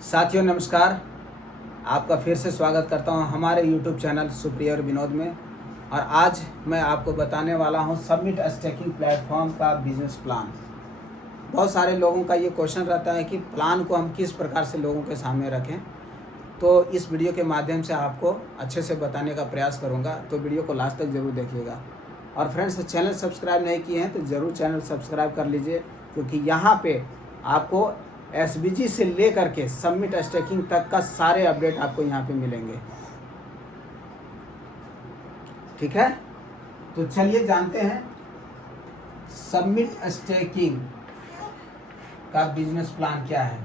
साथियों नमस्कार। आपका फिर से स्वागत करता हूं हमारे YouTube चैनल सुप्रिय और विनोद में। और आज मैं आपको बताने वाला हूं सबमिट स्टेकिंग प्लेटफॉर्म का बिजनेस प्लान। बहुत सारे लोगों का ये क्वेश्चन रहता है कि प्लान को हम किस प्रकार से लोगों के सामने रखें, तो इस वीडियो के माध्यम से आपको अच्छे से बताने का प्रयास करूँगा, तो वीडियो को लास्ट तक ज़रूर देखिएगा। और फ्रेंड्स, चैनल सब्सक्राइब नहीं किए हैं तो ज़रूर चैनल सब्सक्राइब कर लीजिए, क्योंकि यहाँ पे आपको एसबीजी से लेकर के सबमिट स्टेकिंग तक का सारे अपडेट आपको यहाँ पे मिलेंगे। ठीक है, तो चलिए जानते हैं सबमिट स्टेकिंग का बिजनेस प्लान क्या है।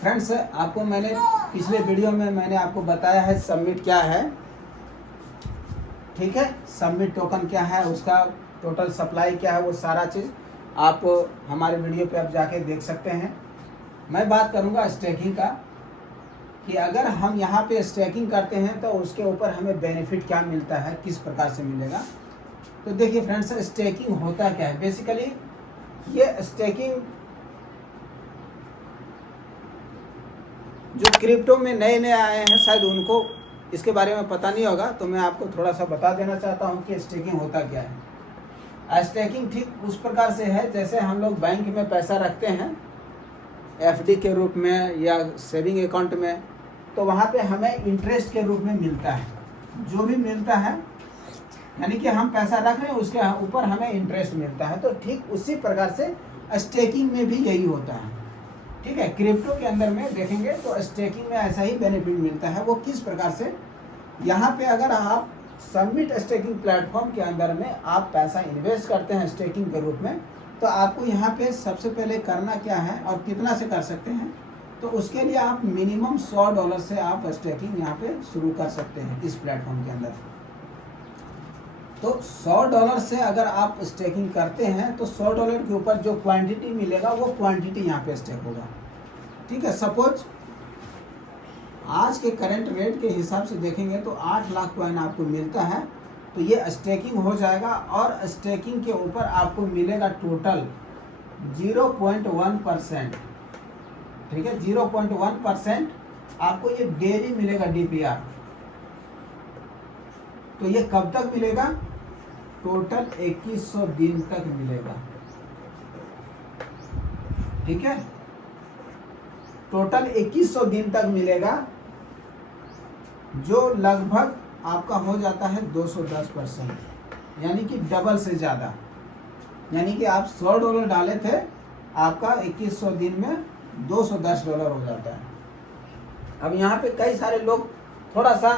फ्रेंड्स, आपको मैंने पिछले वीडियो में मैंने आपको बताया है सबमिट क्या है। ठीक है, सबमिट टोकन क्या है, उसका टोटल सप्लाई क्या है, वो सारा चीज़ आप हमारे वीडियो पे आप जाके देख सकते हैं। मैं बात करूंगा स्टेकिंग का, कि अगर हम यहाँ पे स्टेकिंग करते हैं तो उसके ऊपर हमें बेनिफिट क्या मिलता है, किस प्रकार से मिलेगा। तो देखिए फ्रेंड्स, स्टेकिंग होता क्या है। बेसिकली ये स्टेकिंग जो क्रिप्टो में नए नए आए हैं, शायद उनको इसके बारे में पता नहीं होगा, तो मैं आपको थोड़ा सा बता देना चाहता हूँ कि स्टेकिंग होता क्या है। स्टेकिंग ठीक उस प्रकार से है जैसे हम लोग बैंक में पैसा रखते हैं एफडी के रूप में या सेविंग अकाउंट में, तो वहाँ पे हमें इंटरेस्ट के रूप में मिलता है। जो भी मिलता है, यानी कि हम पैसा रख रहे हैं उसके ऊपर हमें इंटरेस्ट मिलता है। तो ठीक उसी प्रकार से स्टेकिंग में भी यही होता है। ठीक है, क्रिप्टो के अंदर में देखेंगे तो स्टेकिंग में ऐसा ही बेनिफिट मिलता है। वो किस प्रकार से, यहाँ पे अगर आप सबमिट स्टेकिंग प्लेटफॉर्म के अंदर में आप पैसा इन्वेस्ट करते हैं स्टेकिंग के रूप में, तो आपको यहाँ पे सबसे पहले करना क्या है और कितना से कर सकते हैं, तो उसके लिए आप मिनिमम $100 से आप स्टेकिंग यहाँ पे शुरू कर सकते हैं इस प्लेटफॉर्म के अंदर। तो $100 से अगर आप स्टेकिंग करते हैं तो $100 के ऊपर जो क्वांटिटी मिलेगा वो क्वांटिटी यहाँ पे स्टेक होगा। ठीक है, सपोज आज के करंट रेट के हिसाब से देखेंगे तो 8 लाख कॉइन आपको मिलता है, तो ये स्टेकिंग हो जाएगा। और स्टेकिंग के ऊपर आपको मिलेगा टोटल 0.1%। ठीक है, 0.1% आपको ये डेली मिलेगा डीपीआर। तो ये कब तक मिलेगा, टोटल 2100 दिन तक मिलेगा। ठीक है, टोटल 2100 दिन तक मिलेगा, जो लगभग आपका हो जाता है 210%, यानी कि डबल से ज़्यादा। यानी कि आप $100 डाले थे, आपका 2100 दिन में $210 हो जाता है। अब यहाँ पे कई सारे लोग थोड़ा सा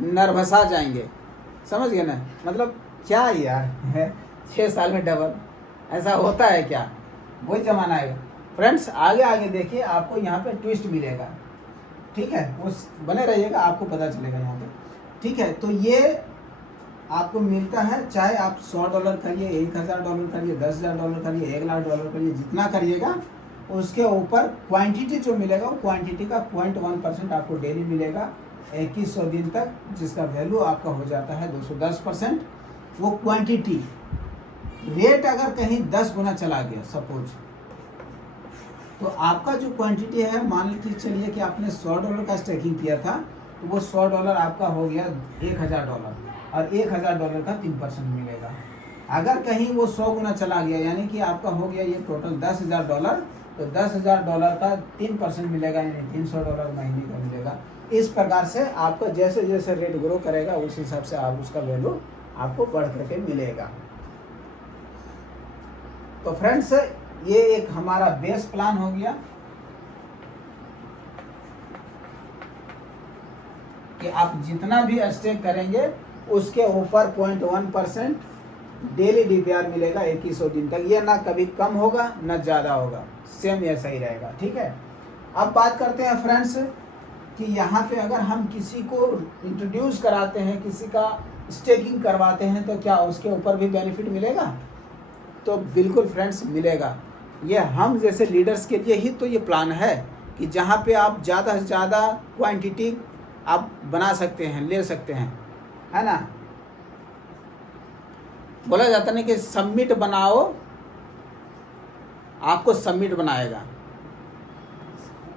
नर्वसा जाएंगे, समझ गए ना, मतलब क्या यार है 6 साल में डबल, ऐसा होता है क्या, वही जमाना है। फ्रेंड्स, आगे आगे देखिए, आपको यहाँ पे ट्विस्ट मिलेगा। ठीक है, उस बने रहिएगा, आपको पता चलेगा यहाँ पे। ठीक है, तो ये आपको मिलता है, चाहे आप $100 करिए, $1000 करिए, $10,000 करिए, $1,00,000 करिए, जितना करिएगा उसके ऊपर क्वांटिटी जो मिलेगा वो क्वांटिटी का 0.1% आपको डेली मिलेगा 2100 दिन तक, जिसका वैल्यू आपका हो जाता है 210%। वो क्वांटिटी रेट अगर कहीं 10 गुना चला गया सपोज, तो आपका जो क्वांटिटी है, मान लीजिए चलिए कि आपने $100 का स्टेकिंग किया था, तो वो $100 आपका हो गया $1000, और $1000 का 3% मिलेगा। अगर कहीं वो 100 गुना चला गया, यानी कि आपका हो गया ये टोटल $10,000, तो $10,000 का 3% मिलेगा, यानी $300 महीने का मिलेगा। इस प्रकार से आपका जैसे जैसे रेट ग्रो करेगा उस हिसाब से आप उसका वैल्यू आपको बढ़ करके मिलेगा। तो फ्रेंड्स, ये एक हमारा बेस प्लान हो गया कि आप जितना भी स्टेक करेंगे उसके ऊपर 0.1% डेली डीपीआर मिलेगा 2100 दिन तक। ये ना कभी कम होगा ना ज़्यादा होगा, सेम ऐसा ही रहेगा। ठीक है, अब बात करते हैं फ्रेंड्स कि यहाँ पे अगर हम किसी को इंट्रोड्यूस कराते हैं, किसी का स्टेकिंग करवाते हैं, तो क्या उसके ऊपर भी बेनिफिट मिलेगा? तो बिल्कुल फ्रेंड्स मिलेगा। ये हम जैसे लीडर्स के लिए ही तो ये प्लान है, कि जहाँ पे आप ज़्यादा से ज़्यादा क्वांटिटी आप बना सकते हैं, ले सकते हैं, है ना। बोला जाता नहीं कि सबमिट बनाओ, आपको सबमिट बनाएगा।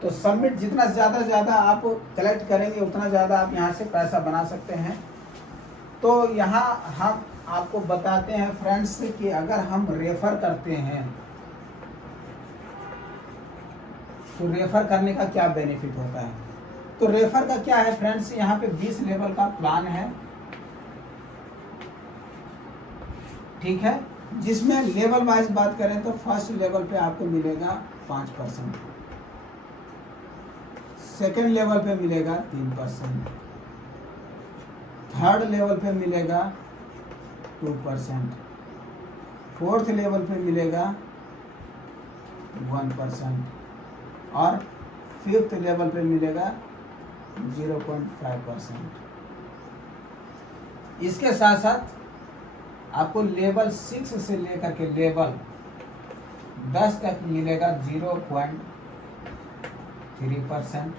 तो सबमिट जितना ज़्यादा आप कलेक्ट करेंगे उतना ज़्यादा आप यहाँ से पैसा बना सकते हैं। तो यहाँ हम आपको बताते हैं फ्रेंड्स कि अगर हम रेफ़र करते हैं तो रेफ़र करने का क्या बेनिफिट होता है। तो रेफ़र का क्या है फ्रेंड्स, यहाँ पे 20 लेवल का प्लान है, ठीक है, जिसमें लेवल वाइज बात करें तो फर्स्ट लेवल पे आपको मिलेगा 5%, सेकेंड लेवल पे मिलेगा 3%, थर्ड लेवल पे मिलेगा 2%, फोर्थ लेवल पे मिलेगा 1% और फिफ्थ लेवल पे मिलेगा 0.5%। इसके साथ साथ आपको लेवल 6 से लेकर के लेवल 10 तक मिलेगा 0.3%,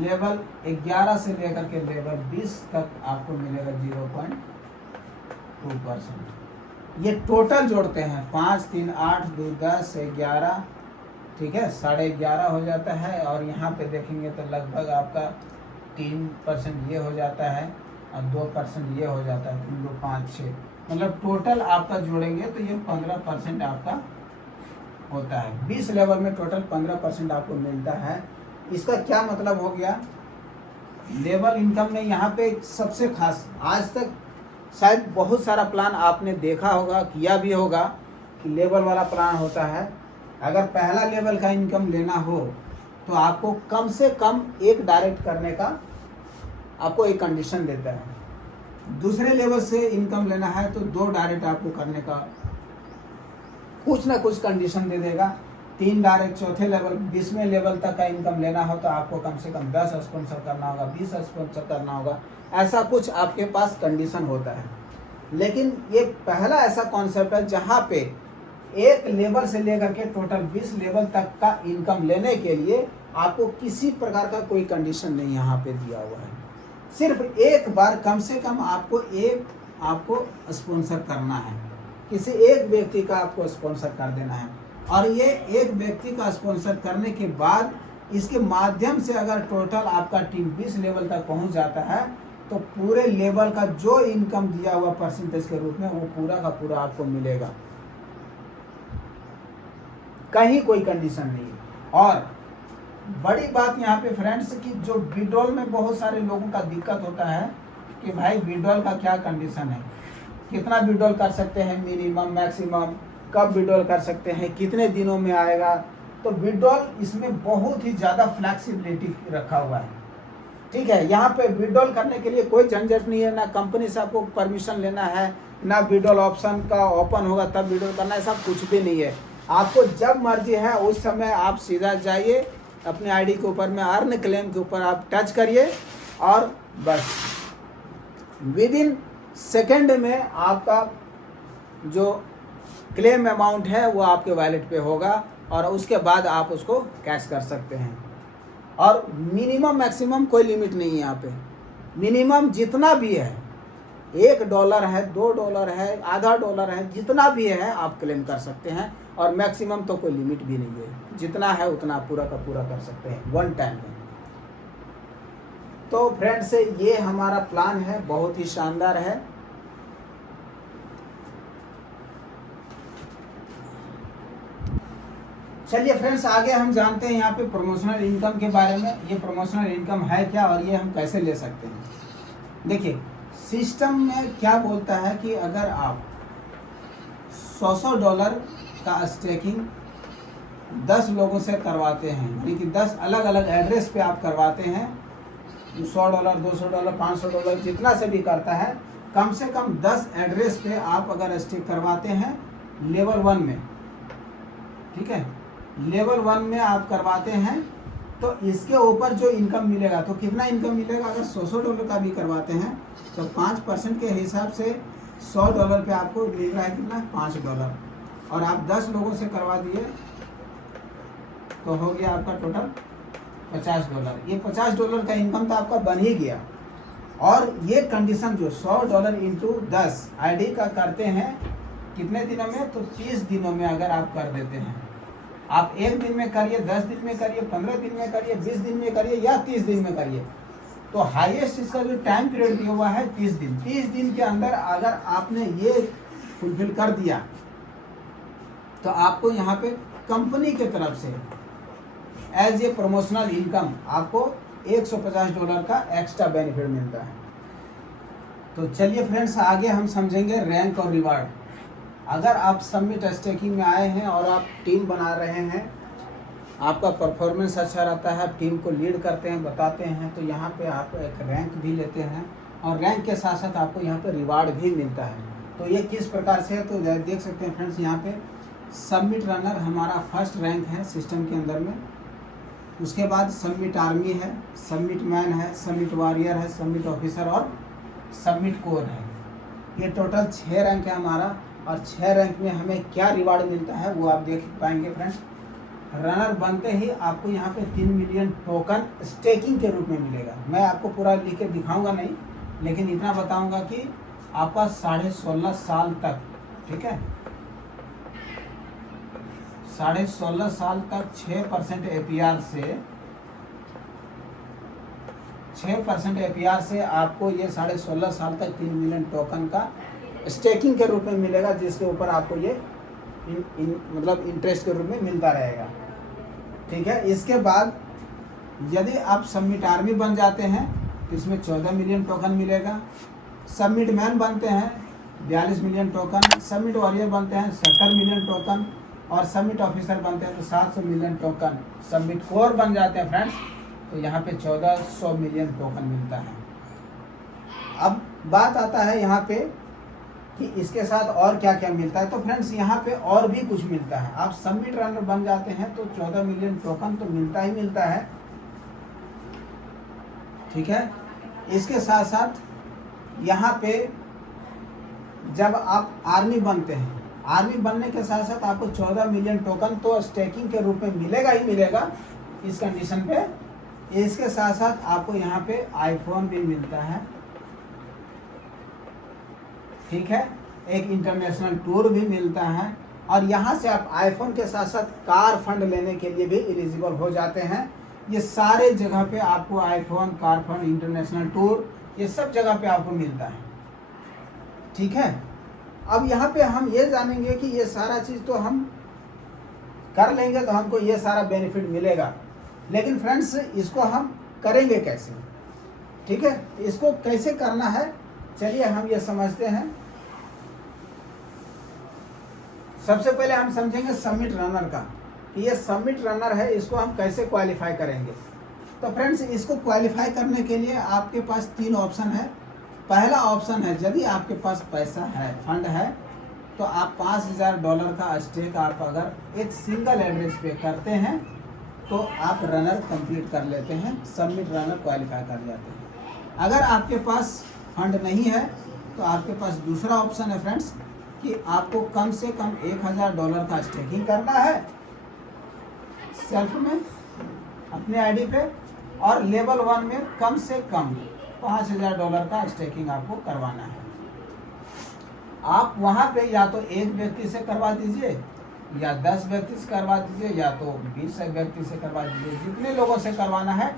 लेवल 11 से लेकर के लेवल 20 तक आपको मिलेगा 0.2%। ये टोटल जोड़ते हैं 5, 3, 8, 2, 10, 11, ठीक है, 11.5 हो जाता है। और यहाँ पे देखेंगे तो लगभग आपका 3% ये हो जाता है और 2% ये हो जाता है, 3, 2, 5, 6, मतलब टोटल आपका जोड़ेंगे तो ये 15% आपका होता है। 20 लेवल में टोटल 15% आपको मिलता है। इसका क्या मतलब हो गया, लेवल इनकम में यहाँ पे सबसे खास, आज तक शायद बहुत सारा प्लान आपने देखा होगा, किया भी होगा कि लेवल वाला प्लान होता है। अगर पहला लेवल का इनकम लेना हो तो आपको कम से कम एक डायरेक्ट करने का आपको एक कंडीशन देता है। दूसरे लेवल से इनकम लेना है तो 2 डायरेक्ट आपको करने का कुछ ना कुछ कंडीशन दे देगा। 3 डायरेक्ट चौथे लेवल 20वें लेवल तक का इनकम लेना हो तो आपको कम से कम 10 स्पॉन्सर करना होगा, 20 स्पॉन्सर करना होगा, ऐसा कुछ आपके पास कंडीशन होता है। लेकिन ये पहला ऐसा कॉन्सेप्ट है जहाँ पे एक लेवल से लेकर के टोटल 20 लेवल तक का इनकम लेने के लिए आपको किसी प्रकार का कोई कंडीशन नहीं यहाँ पे दिया हुआ है। सिर्फ एक बार कम से कम आपको स्पॉन्सर करना है, किसी एक व्यक्ति का आपको स्पॉन्सर कर देना है। और ये एक व्यक्ति का स्पॉन्सर करने के बाद इसके माध्यम से अगर टोटल आपका टीम 20 लेवल तक पहुंच जाता है तो पूरे लेवल का जो इनकम दिया हुआ परसेंटेज के रूप में वो पूरा का पूरा आपको मिलेगा, कहीं कोई कंडीशन नहीं है। और बड़ी बात यहाँ पे फ्रेंड्स कि जो विड्रॉल में बहुत सारे लोगों का दिक्कत होता है कि भाई विड्रॉल का क्या कंडीशन है, कितना विड्रॉल कर सकते हैं, मिनिमम मैक्सिमम, कब विड्रॉल कर सकते हैं, कितने दिनों में आएगा। तो विड्रॉल इसमें बहुत ही ज़्यादा फ्लैक्सिबिलिटी रखा हुआ है, ठीक है। यहाँ पे विड्रॉल करने के लिए कोई झंझट नहीं है, ना कंपनी से आपको परमिशन लेना है, ना विड्रॉल ऑप्शन का ओपन होगा तब विड्रॉल करना है, सब कुछ भी नहीं है। आपको जब मर्जी है उस समय आप सीधा जाइए अपने आईडी के ऊपर में अर्न क्लेम के ऊपर आप टच करिए और बस विद इन सेकेंड में आपका जो क्लेम अमाउंट है वो आपके वॉलेट पे होगा और उसके बाद आप उसको कैश कर सकते हैं। और मिनिमम मैक्सिमम कोई लिमिट नहीं है यहाँ पे, मिनिमम जितना भी है, $1 है, $2 है, आधा $1 है, जितना भी है आप क्लेम कर सकते हैं। और मैक्सिमम तो कोई लिमिट भी नहीं है, जितना है उतना पूरा का पूरा कर सकते हैं वन टाइम में। तो फ्रेंड्स ये हमारा प्लान है, बहुत ही शानदार है। चलिए फ्रेंड्स आगे हम जानते हैं यहाँ पे प्रमोशनल इनकम के बारे में। ये प्रमोशनल इनकम है क्या और ये हम कैसे ले सकते हैं। देखिए सिस्टम में क्या बोलता है कि अगर आप $100 का स्टेकिंग 10 लोगों से करवाते हैं, यानी कि 10 अलग अलग एड्रेस पे आप करवाते हैं, $100, $200, $500 जितना से भी करता है, कम से कम 10 एड्रेस पे आप अगर स्टेक करवाते हैं लेवल 1 में, ठीक है, लेवल 1 में आप करवाते हैं तो इसके ऊपर जो इनकम मिलेगा, तो कितना इनकम मिलेगा, अगर $100 का भी करवाते हैं तो 5% के हिसाब से $100 पे आपको मिल रहा है कितना, $5। और आप 10 लोगों से करवा दिए तो हो गया आपका टोटल $50। ये $50 का इनकम तो आपका बन ही गया। और ये कंडीशन जो $100 इंटू 10 आईडी का करते हैं कितने दिनों में, तो 30 दिनों में अगर आप कर देते हैं आप 1 दिन में करिए, 10 दिन में करिए, 15 दिन में करिए, 20 दिन में करिए या 30 दिन में करिए। तो हाईएस्ट इसका जो टाइम पीरियड दिया हुआ है 30 दिन। 30 दिन के अंदर अगर आपने ये फुलफिल कर दिया तो आपको यहाँ पे कंपनी के तरफ से एज ए प्रमोशनल इनकम आपको $150 का एक्स्ट्रा बेनिफिट मिलता है। तो चलिए फ्रेंड्स, आगे हम समझेंगे रैंक और रिवार्ड। अगर आप समिट स्टेकिंग में आए हैं और आप टीम बना रहे हैं, आपका परफॉर्मेंस अच्छा रहता है, आप टीम को लीड करते हैं, बताते हैं, तो यहाँ पे आप एक रैंक भी लेते हैं और रैंक के साथ साथ आपको यहाँ पे रिवार्ड भी मिलता है। तो ये किस प्रकार से है तो देख सकते हैं फ्रेंड्स, यहाँ पे समिट रनर हमारा फर्स्ट रैंक है सिस्टम के अंदर में। उसके बाद समिट आर्मी है, समिट मैन है, समिट वॉरियर है, समिट ऑफिसर और समिट कोर है। ये टोटल 6 रैंक है हमारा। और 6 रैंक में हमें क्या रिवार्ड मिलता है वो आप देख पाएंगे फ्रेंड्स। रनर बनते ही आपको यहाँ पे 3 मिलियन टोकन स्टेकिंग के रूप में मिलेगा। मैं आपको पूरा लिख के दिखाऊंगा नहीं, लेकिन इतना बताऊंगा कि आपका 16.5 साल तक, ठीक है, 16.5 साल तक 6% APR से आपको ये 16.5 साल तक 3 मिलियन टोकन का स्टेकिंग के रूप में मिलेगा, जिसके ऊपर आपको ये मतलब इंटरेस्ट के रूप में मिलता रहेगा। ठीक है, इसके बाद यदि आप समिट आर्मी बन जाते हैं तो इसमें 14 मिलियन टोकन मिलेगा। समिट मैन बनते हैं 42 मिलियन टोकन, समिट वॉरियर बनते हैं 70 मिलियन टोकन और समिट ऑफिसर बनते हैं तो 700 मिलियन टोकन। समिट कोर बन जाते हैं फ्रेंड्स तो यहाँ पे 1400 मिलियन टोकन मिलता है। अब बात आता है यहाँ पे कि इसके साथ और क्या क्या मिलता है। तो फ्रेंड्स यहाँ पे और भी कुछ मिलता है। आप समिट रनर बन जाते हैं तो 14 मिलियन टोकन तो मिलता ही मिलता है, ठीक है। इसके साथ साथ यहाँ पे जब आप आर्मी बनते हैं, आर्मी बनने के साथ साथ आपको 14 मिलियन टोकन तो स्टेकिंग के रूप में मिलेगा ही मिलेगा इस कंडीशन पे। इसके साथ साथ आपको यहाँ पे आईफोन भी मिलता है, ठीक है, एक इंटरनेशनल टूर भी मिलता है और यहाँ से आप आईफोन के साथ साथ कार फंड लेने के लिए भी एलिजिबल हो जाते हैं। ये सारे जगह पे आपको iPhone, car fund, international tour, ये सब जगह पे आपको मिलता है, ठीक है। अब यहाँ पे हम ये जानेंगे कि ये सारा चीज़ तो हम कर लेंगे तो हमको ये सारा बेनिफिट मिलेगा, लेकिन फ्रेंड्स इसको हम करेंगे कैसे, ठीक है। इसको कैसे करना है चलिए हम ये समझते हैं। सबसे पहले हम समझेंगे समिट रनर का कि ये समिट रनर है, इसको हम कैसे क्वालिफाई करेंगे। तो फ्रेंड्स इसको क्वालिफाई करने के लिए आपके पास 3 ऑप्शन है। पहला ऑप्शन है यदि आपके पास पैसा है, फंड है, तो आप $5000 का स्टेक आप अगर एक सिंगल एड्रेस पे करते हैं तो आप रनर कंप्लीट कर लेते हैं, समिट रनर क्वालिफाई कर जाते हैं। अगर आपके पास फंड नहीं है तो आपके पास दूसरा ऑप्शन है फ्रेंड्स कि आपको कम से कम $1000 का स्टेकिंग करना है सेल्फ में अपने आईडी पे, और लेवल 1 में कम से कम $5000 का स्टेकिंग आपको करवाना है। आप वहाँ पे या तो एक व्यक्ति से करवा दीजिए या 10 व्यक्ति से करवा दीजिए या तो 20 व्यक्ति से करवा दीजिए, जितने लोगों से करवाना है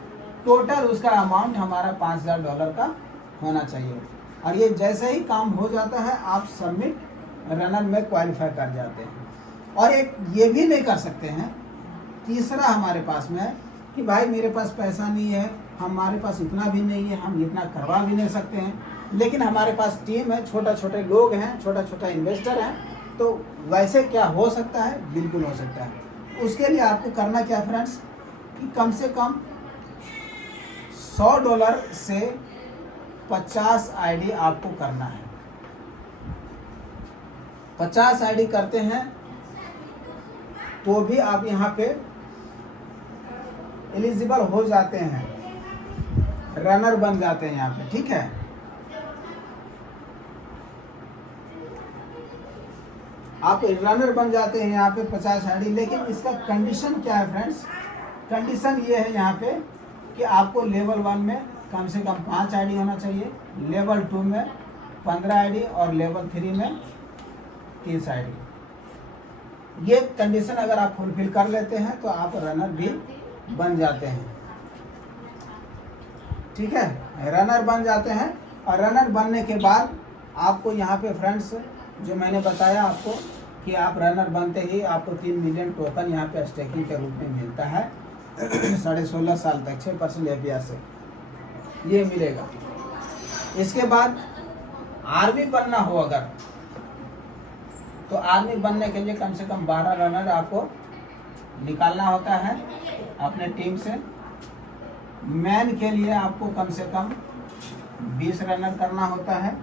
टोटल उसका अमाउंट हमारा $5000 का होना चाहिए। और ये जैसे ही काम हो जाता है आप सबमिट रनर में क्वालिफाई कर जाते हैं। और एक ये भी नहीं कर सकते हैं, तीसरा हमारे पास में है कि भाई मेरे पास पैसा नहीं है, हमारे पास इतना भी नहीं है, हम इतना करवा भी नहीं सकते हैं, लेकिन हमारे पास टीम है, छोटा छोटे लोग हैं, छोटा छोटा इन्वेस्टर हैं, तो वैसे क्या हो सकता है, बिल्कुल हो सकता है। उसके लिए आपको करना क्या फ्रेंड्स कि कम से कम $100 से 50 आईडी आपको करना है। 50 आईडी करते हैं तो भी आप यहाँ पे एलिजिबल हो जाते हैं, रनर बन जाते हैं यहाँ पे, ठीक है। आप रनर बन जाते हैं यहाँ पे 50 आईडी, लेकिन इसका कंडीशन क्या है फ्रेंड्स, कंडीशन ये है यहाँ पे कि आपको लेवल 1 में कम से कम 5 आईडी होना चाहिए, लेवल 2 में 15 आईडी और लेवल 3 में 30 आईडी, ये कंडीशन अगर आप फुलफिल कर लेते हैं तो आप रनर भी बन जाते हैं। ठीक है, रनर बन जाते हैं। और रनर बनने के बाद आपको यहाँ पे फ्रेंड्स जो मैंने बताया आपको कि आप रनर बनते ही आपको 3 मिलियन टोकन यहाँ पे स्टेकिंग के रूप में मिलता है 16.5 साल तक 6% APR से ये मिलेगा। इसके बाद आर्मी बनना हो अगर तो आर्मी बनने के लिए कम से कम 12 रनर आपको निकालना होता है अपने टीम से। मैन के लिए आपको कम से कम 20 रनर करना होता है।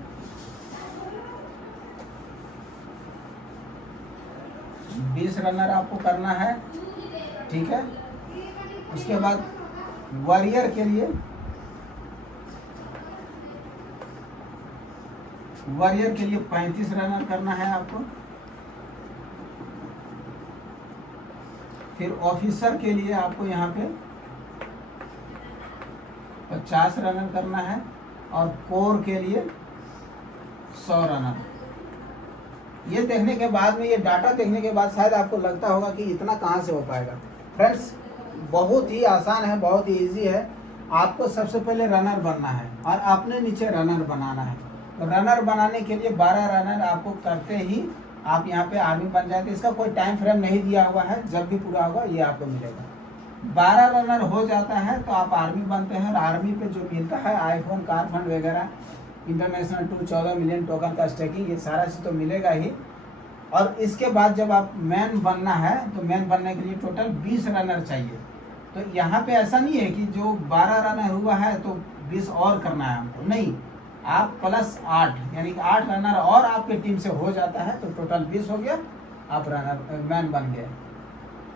रनर आपको करना है। ठीक है, उसके बाद वॉरियर के लिए 35 रनर करना है आपको। फिर ऑफिसर के लिए आपको यहाँ पे 50 रनर करना है और कोर के लिए 100 रनर। ये देखने के बाद में, ये डाटा देखने के बाद शायद आपको लगता होगा कि इतना कहाँ से हो पाएगा। फ्रेंड्स बहुत ही आसान है, बहुत ही इजी है। आपको सबसे पहले रनर बनना है और अपने नीचे रनर बनाना है। रनर बनाने के लिए 12 रनर आपको करते ही आप यहाँ पे आर्मी बन जाते हैं। इसका कोई टाइम फ्रेम नहीं दिया हुआ है, जब भी पूरा होगा ये आपको मिलेगा। 12 रनर हो जाता है तो आप आर्मी बनते हैं। और आर्मी पे जो मिलता है आईफोन, कार फंड वगैरह, इंटरनेशनल टूर, 14 मिलियन टोकन का स्टेकिंग, ये सारा चीज़ तो मिलेगा ही। और इसके बाद जब आप मैन बनना है तो मैन बनने के लिए टोटल 20 रनर चाहिए। तो यहाँ पे ऐसा नहीं है कि जो 12 रनर हुआ है तो 20 और करना है हमको, नहीं, आप +8 यानी कि 8 रनर और आपके टीम से हो जाता है तो टोटल 20 हो गया, आप रनर मैन बन गए।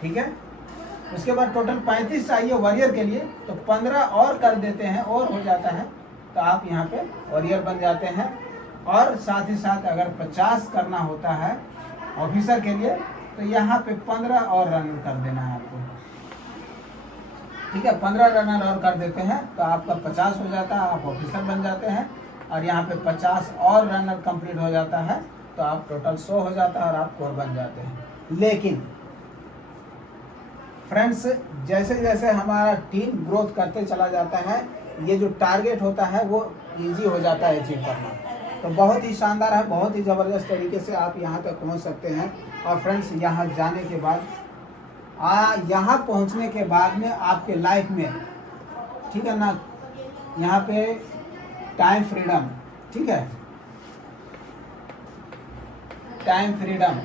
ठीक है, उसके बाद टोटल 35 चाहिए वॉरियर के लिए, तो 15 और कर देते हैं और हो जाता है, तो आप यहाँ पे वॉरियर बन जाते हैं। और साथ ही साथ अगर 50 करना होता है ऑफिसर के लिए तो यहाँ पे 15 और रनर कर देना है आपको। ठीक है, 15 रनर और कर देते हैं तो आपका 50 हो जाता है, आप ऑफिसर बन जाते हैं। और यहाँ पे 50 और रनर कंप्लीट हो जाता है तो आप टोटल 100 हो जाता है और आप कोर बन जाते हैं। लेकिन फ्रेंड्स जैसे जैसे हमारा टीम ग्रोथ करते चला जाता है, ये जो टारगेट होता है वो इजी हो जाता है अचीव करना। तो बहुत ही शानदार है, बहुत ही ज़बरदस्त तरीके से आप यहाँ तक पहुँच सकते हैं। और फ्रेंड्स यहाँ जाने के बाद, यहाँ पहुँचने के बाद में आपके लाइफ में, ठीक है ना, यहाँ पे टाइम फ्रीडम, ठीक है, टाइम फ्रीडम,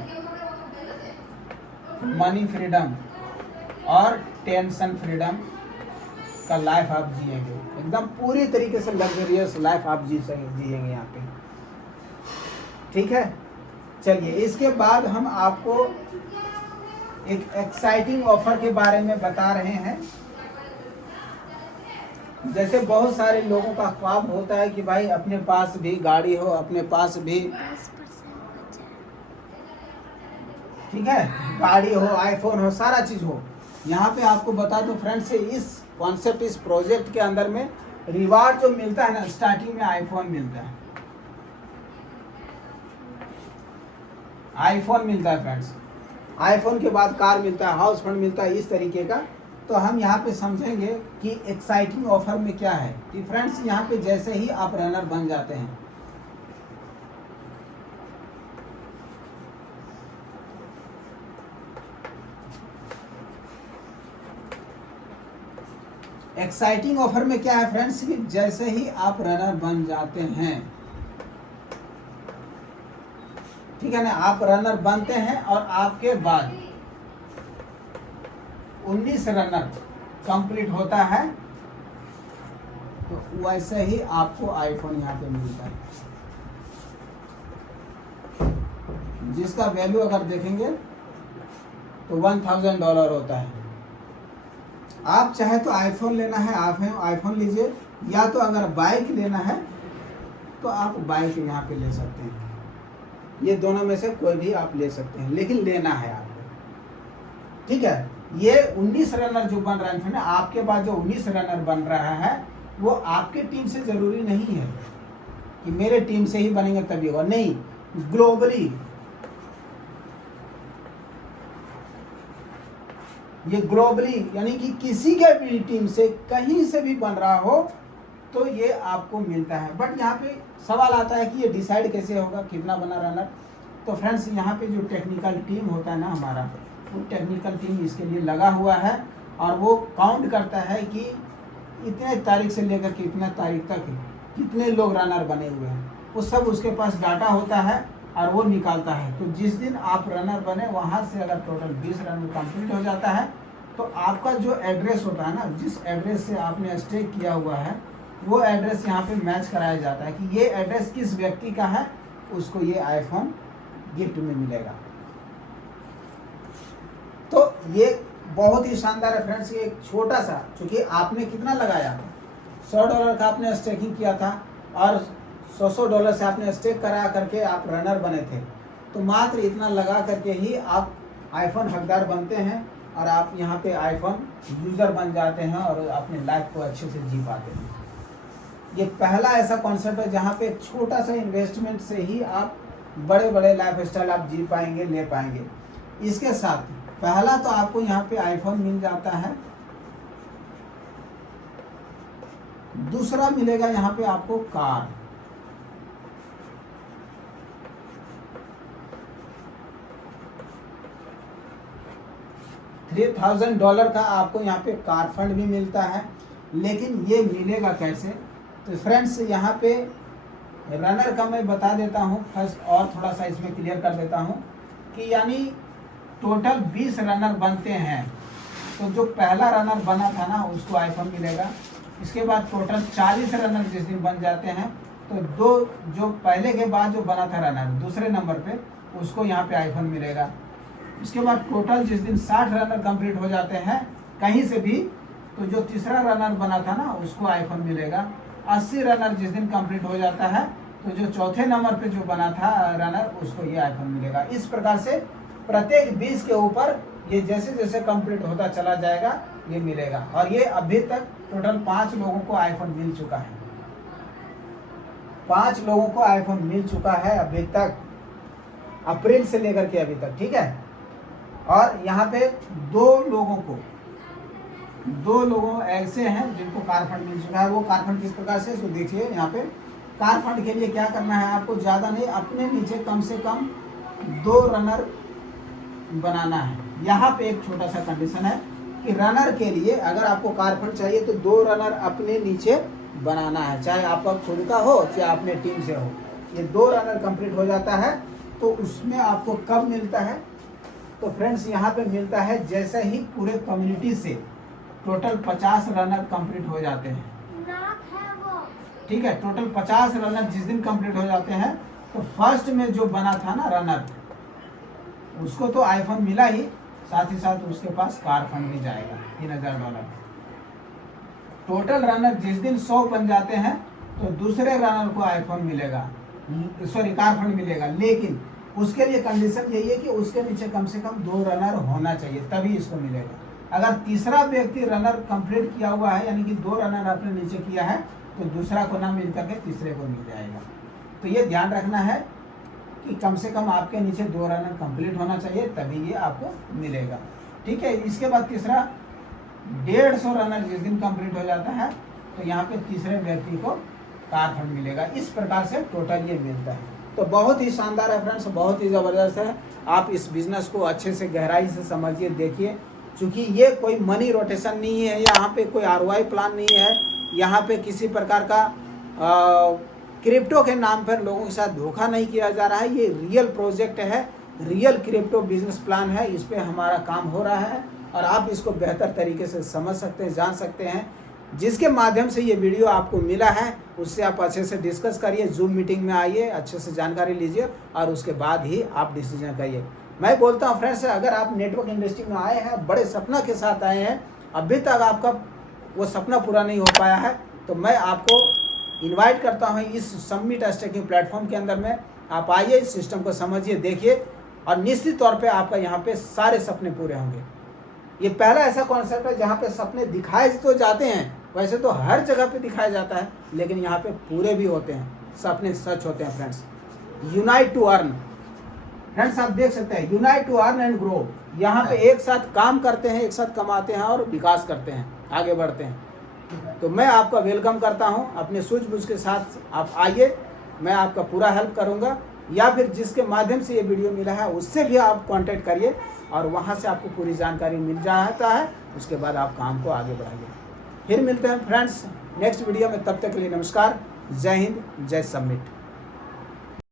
मनी फ्रीडम और टेंशन फ्रीडम का लाइफ आप जिएंगे। एकदम पूरी तरीके से लग्जरियस लाइफ आप जिएंगे यहाँ पे। ठीक है, चलिए इसके बाद हम आपको एक एक्साइटिंग ऑफर के बारे में बता रहे हैं। जैसे बहुत सारे लोगों का ख्वाब होता है कि भाई अपने पास भी गाड़ी हो, अपने पास भी, ठीक है, गाड़ी हो, आईफोन हो, सारा चीज़ हो। यहाँ पे आपको बता दूं फ्रेंड्स, इस कॉन्सेप्ट, इस प्रोजेक्ट के अंदर में रिवार्ड जो मिलता है ना, स्टार्टिंग में आईफोन मिलता है, आईफोन मिलता है फ्रेंड्स। आईफोन के बाद कार मिलता है, हाउस फंड मिलता है, इस तरीके का। तो हम यहाँ पे समझेंगे कि एक्साइटिंग ऑफर में क्या है। कि फ्रेंड्स यहाँ पे जैसे ही आप रनर बन जाते हैं, एक्साइटिंग ऑफर में क्या है फ्रेंड्स, कि जैसे ही आप रनर बन जाते हैं, ठीक है ना, आप रनर बनते हैं और आपके बाद 19 रनर कंप्लीट होता है तो वैसे ही आपको आईफोन यहाँ पे मिलता है, जिसका वैल्यू अगर देखेंगे तो $1000 होता है। आप चाहे तो आईफोन लेना है, आप आईफोन लीजिए, या तो अगर बाइक लेना है तो आप बाइक यहाँ पे ले सकते हैं। ये दोनों में से कोई भी आप ले सकते हैं, लेकिन लेना है आपको। ठीक है, ये 19 रनर जो बन रहे हैं, आपके बाद जो 19 रनर बन रहा है वो आपके टीम से ज़रूरी नहीं है कि मेरे टीम से ही बनेंगे तभी होगा, नहीं, ग्लोबली ये ग्लोबली यानी कि किसी के भी टीम से कहीं से भी बन रहा हो तो ये आपको मिलता है। बट यहाँ पे सवाल आता है कि ये डिसाइड कैसे होगा कितना बना रनर। तो फ्रेंड्स यहाँ पे जो टेक्निकल टीम होता है ना हमारा, वो टेक्निकल टीम इसके लिए लगा हुआ है और वो काउंट करता है कि इतने तारीख से लेकर के इतने तारीख तक कितने लोग रनर बने हुए हैं, वो सब उसके पास डाटा होता है और वो निकालता है। तो जिस दिन आप रनर बने वहाँ से अगर टोटल 20 रनर कंप्लीट हो जाता है तो आपका जो एड्रेस होता है ना, जिस एड्रेस से आपने स्टेक किया हुआ है वो एड्रेस यहाँ पे मैच कराया जाता है कि ये एड्रेस किस व्यक्ति का है, उसको ये आईफोन गिफ्ट में मिलेगा। तो ये बहुत ही शानदार है फ्रेंड्स। ये एक छोटा सा, क्योंकि आपने कितना लगाया, $100 का आपने स्टेकिंग किया था और $100 से आपने स्टेक करा करके आप रनर बने थे, तो मात्र इतना लगा करके ही आप आईफोन हकदार बनते हैं और आप यहाँ पे आईफोन यूज़र बन जाते हैं और अपने लाइफ को अच्छे से जी पाते हैं। ये पहला ऐसा कॉन्सेप्ट है जहाँ पे एक छोटा सा इन्वेस्टमेंट से ही आप बड़े बड़े लाइफ स्टाइल आप जी पाएंगे, ले पाएंगे। इसके साथ पहला तो आपको यहाँ पे आईफोन मिल जाता है, दूसरा मिलेगा यहाँ पे आपको कार। $3,000 का आपको यहाँ पे कार फंड भी मिलता है। लेकिन ये मिलेगा कैसे? तो फ्रेंड्स यहाँ पे रनर का मैं बता देता हूँ फर्स्ट, और थोड़ा सा इसमें क्लियर कर देता हूँ कि यानी टोटल 20 रनर बनते हैं, तो जो पहला रनर बना था ना उसको आईफोन मिलेगा। इसके बाद टोटल 40 रनर जिस दिन बन जाते हैं तो दो जो पहले के बाद जो बना था रनर दूसरे नंबर पे, उसको यहाँ पे आईफोन मिलेगा। उसके बाद टोटल जिस दिन 60 रनर कंप्लीट हो जाते हैं कहीं से भी, तो जो तीसरा रनर बना था ना उसको आईफोन मिलेगा। 80 रनर जिस दिन कंप्लीट हो जाता है तो जो चौथे नंबर पे जो बना था रनर उसको ये आईफोन मिलेगा। इस प्रकार से प्रत्येक 20 के ऊपर ये जैसे जैसे कंप्लीट होता चला जाएगा ये मिलेगा। और ये अभी तक टोटल 5 लोगों को आईफोन मिल चुका है, 5 लोगों को आईफोन मिल चुका है अभी तक, अप्रैल से लेकर के अभी तक, ठीक है। और यहाँ पे 2 लोगों ऐसे हैं जिनको कार फंड मिल चुका है। वो कार फंड किस प्रकार से, तो देखिए यहाँ पे कार फंड के लिए क्या करना है आपको, ज़्यादा नहीं, अपने नीचे कम से कम 2 रनर बनाना है। यहाँ पे एक छोटा सा कंडीशन है कि रनर के लिए अगर आपको कार फंड चाहिए तो 2 रनर अपने नीचे बनाना है, चाहे आपका खुद का हो चाहे अपने टीम से हो। ये 2 रनर कंप्लीट हो जाता है तो उसमें आपको कब मिलता है, तो फ्रेंड्स यहाँ पे मिलता है जैसे ही पूरे कम्युनिटी से टोटल 50 रनर कंप्लीट हो जाते हैं, ठीक है। टोटल 50 रनर जिस दिन कंप्लीट हो जाते हैं तो फर्स्ट में जो बना था ना रनर उसको तो आईफोन मिला ही, साथ ही साथ उसके पास कार फंड भी जाएगा $3,000। टोटल रनर जिस दिन 100 बन जाते हैं तो दूसरे रनर को आईफोन मिलेगा, सॉरी कार फंड मिलेगा। लेकिन उसके लिए कंडीशन यही है कि उसके नीचे कम से कम 2 रनर होना चाहिए तभी इसको मिलेगा। अगर तीसरा व्यक्ति रनर कंप्लीट किया हुआ है यानी कि 2 रनर आपने नीचे किया है तो दूसरा को ना मिल करके तीसरे को मिल जाएगा। तो ये ध्यान रखना है कि कम से कम आपके नीचे 2 रनर कंप्लीट होना चाहिए तभी ये आपको मिलेगा, ठीक है। इसके बाद तीसरा 150 रनर जिस दिन कंप्लीट हो जाता है तो यहाँ पे तीसरे व्यक्ति को कार फंड मिलेगा। इस प्रकार से टोटल ये मिलता है। तो बहुत ही शानदार है फ्रेंड्स, बहुत ही ज़बरदस्त है। आप इस बिज़नेस को अच्छे से गहराई से समझिए, देखिए, क्योंकि ये कोई मनी रोटेशन नहीं है, यहाँ पे कोई ROI प्लान नहीं है, यहाँ पे किसी प्रकार का क्रिप्टो के नाम पर लोगों के साथ धोखा नहीं किया जा रहा है। ये रियल प्रोजेक्ट है, रियल क्रिप्टो बिजनेस प्लान है, इस पे हमारा काम हो रहा है और आप इसको बेहतर तरीके से समझ सकते हैं, जान सकते हैं। जिसके माध्यम से ये वीडियो आपको मिला है उससे आप अच्छे से डिस्कस करिए, जूम मीटिंग में आइए, अच्छे से जानकारी लीजिए और उसके बाद ही आप डिसीजन करिए। मैं बोलता हूँ फ्रेंड्स, अगर आप नेटवर्क इंडस्ट्री में आए हैं, बड़े सपना के साथ आए हैं, अभी तक आपका वो सपना पूरा नहीं हो पाया है, तो मैं आपको इनवाइट करता हूँ इस समिट स्टेकिंग प्लेटफॉर्म के अंदर में। आप आइए, इस सिस्टम को समझिए, देखिए और निश्चित तौर पे आपका यहाँ पे सारे सपने पूरे होंगे। ये पहला ऐसा कॉन्सेप्ट है जहाँ पे सपने दिखाए तो जाते हैं, वैसे तो हर जगह पे दिखाया जाता है, लेकिन यहाँ पे पूरे भी होते हैं, सपने सच होते हैं friends. Unite to earn, friends आप देख सकते हैं, unite to earn and grow. यहाँ पे एक साथ काम करते हैं, एक साथ कमाते हैं और विकास करते हैं, आगे बढ़ते हैं। तो मैं आपका वेलकम करता हूँ, अपने सूझबूझ के साथ आप आइए, मैं आपका पूरा हेल्प करूँगा। या फिर जिसके माध्यम से ये वीडियो मिला है उससे भी आप कांटेक्ट करिए और वहाँ से आपको पूरी जानकारी मिल जाता है। उसके बाद आप काम को आगे बढ़ाइए। फिर मिलते हैं फ्रेंड्स नेक्स्ट वीडियो में, तब तक के लिए नमस्कार, जय हिंद, जय सबमिट।